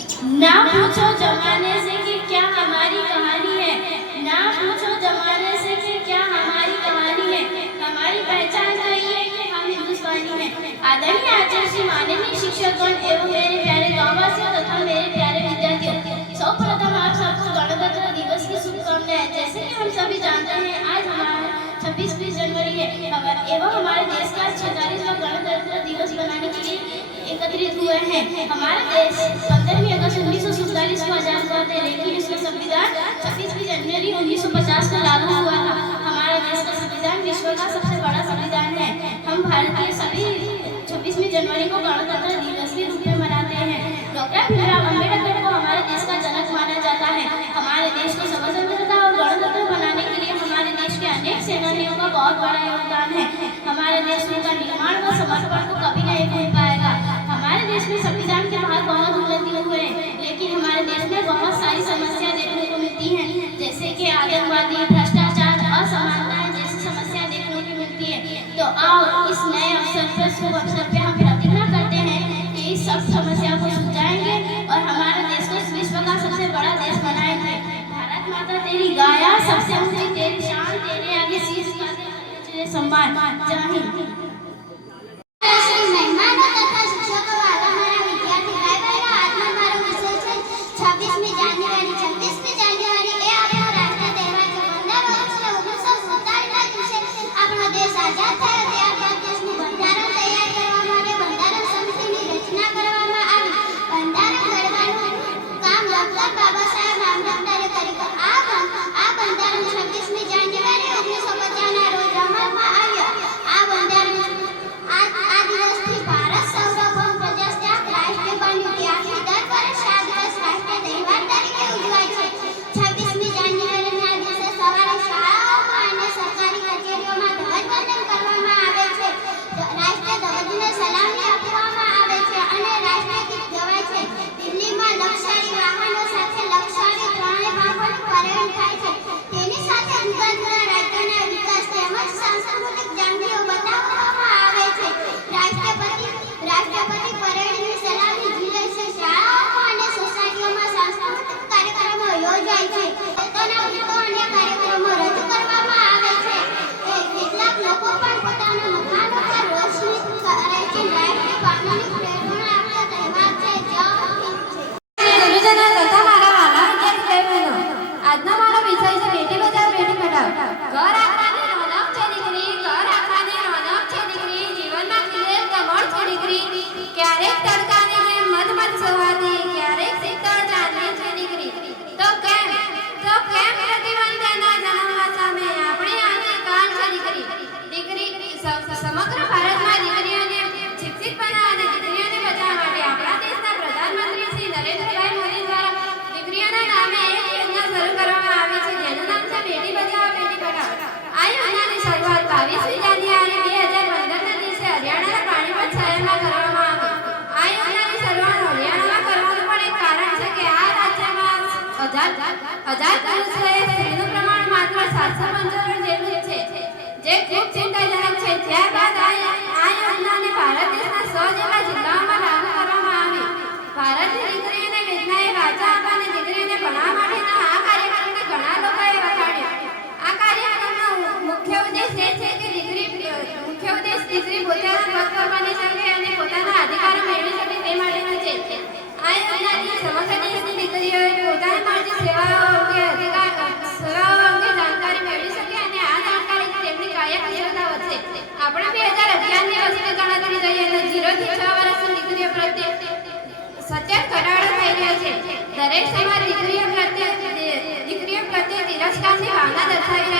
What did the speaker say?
ना पूछो जमाने से कि क्या हमारी कहानी है, ना पूछो जमाने से कि क्या हमारी कहानी है, हमारी पहचान तो ये है कि हम हिंदुस्तानी हैं। आदरणीय आचार्य श्री माननीय शिक्षकगण एवं मेरे प्यारे गांववासियों तथा मेरे प्यारे विद्यार्थियों, सर्वप्रथम आप सबको गणतंत्र दिवस की शुभकामनाएं। जैसे कि हम सभी जानते हैं आज हमारा 26 जनवरी है एवं हमारे देश का 46वां गणतंत्र दिवस मनाने के लिए एकत्रित हुए हैं। हमारा देश 15 अगस्त 1947 को आजाद हुआ था, लेकिन इसका संविधान 26 जनवरी 1950 को लागू हुआ था। हमारे देश का संविधान विश्व का सबसे बड़ा संविधान है। हम भारतीय सभी 26 जनवरी को गणतंत्र दिवस के रूप में मनाते हैं। डॉक्टर भीमराव अम्बेडकर को हमारे देश का जनक माना जाता है। हमारे देश को स्वतंत्रता और गणतंत्र बनाने के लिए हमारे देश के अनेक सेनानियों का बहुत बड़ा योगदान है। हमारे देश में का निर्माण व समर्पण को कभी नहीं भूल पाएगा। हमारे देश में संविधान के बाद बहुत उन्नति हुए, लेकिन हमारे देश में बहुत सारी समस्या देखने को मिलती हैं, जैसे कि आतंकवादी, भ्रष्टाचार, असमानताएं जैसी समस्या देखने को मिलती है। तो आओ इस नए अवसर पर शुभ अवसर पे हम प्रतिज्ञा करते हैं कि इस सब समस्या को सुलझाएंगे और हमारे देश को विश्व का सबसे बड़ा देश बनाएंगे। भारत माता तेरी गाया, सबसे ऊंची तेरी शान, तेरे आगे शीश झुकाते तेरे सम्मान। जय हिंद। સમગ્ર ભારતમાં દીકરીઓને શિક્ષિત બનાવવા અને દીકરીઓને બચાવવા માટે આપણા દેશના પ્રધાનમંત્રી શ્રી નરેન્દ્રભાઈ મોદી દ્વારા દીકરીઓના નામે એક યોજના શરૂ કરવામાં આવી છે, જેનું નામ છે બેટી બચાવો બેટી પઢાઓ। આ યોજનાની શરૂઆત 22 જાન્યુઆરી 2015ના દિવસે હરિયાણાના પાણીપત શહેરમાં કરવામાં આવી। આ યોજનાની શરૂઆત હરિયાણામાં કરવાનું પણ એક કારણ છે કે આ રાજ્યમાં 1000 પુરુષોએ સ્ત્રીનું પ્રમાણ માત્ર 795 જેટલું છે, જે ખૂબ ચિંતાજનક છે। ત્યારબાદ આ યોજનાને ભારત દેશના 100 જેટલા જિલ્લાઓમાં લાગુ કરવામાં આવી। ભારતની દીકરીઓને વેદનાએ વાચા આપવા અને દીકરીઓને ભણાવવા માટેના આ કાર્યક્રમને ઘણા લોકોએ વખાણ્યો। આ કાર્યક્રમનો મુખ્ય ઉદ્દેશ એ છે કે દીકરી પોતાના પગ પર બની શકે અને પોતાના અધિકારો મેળવી શકે તે માટેનો છે। આ યોજનાથી સમગ્ર દેશની દીકરીઓએ પોતાની માટેની સેવાઓ અંગે જાણકારી મેળવી શકે અને આ જાણકારીથી તેમની કાર્યક્ષમતા વધશે। આપણે 2011ની વસ્તી ગણતરી જોઈએ તો 0 થી 6 વર્ષની દીકરીઓ પ્રત્યે સતત ઘટાડો થઈ રહ્યો છે। દરેક સમાજ દીકરીઓ પ્રત્યે તિરસ્કારની ભાવના દર્શાવી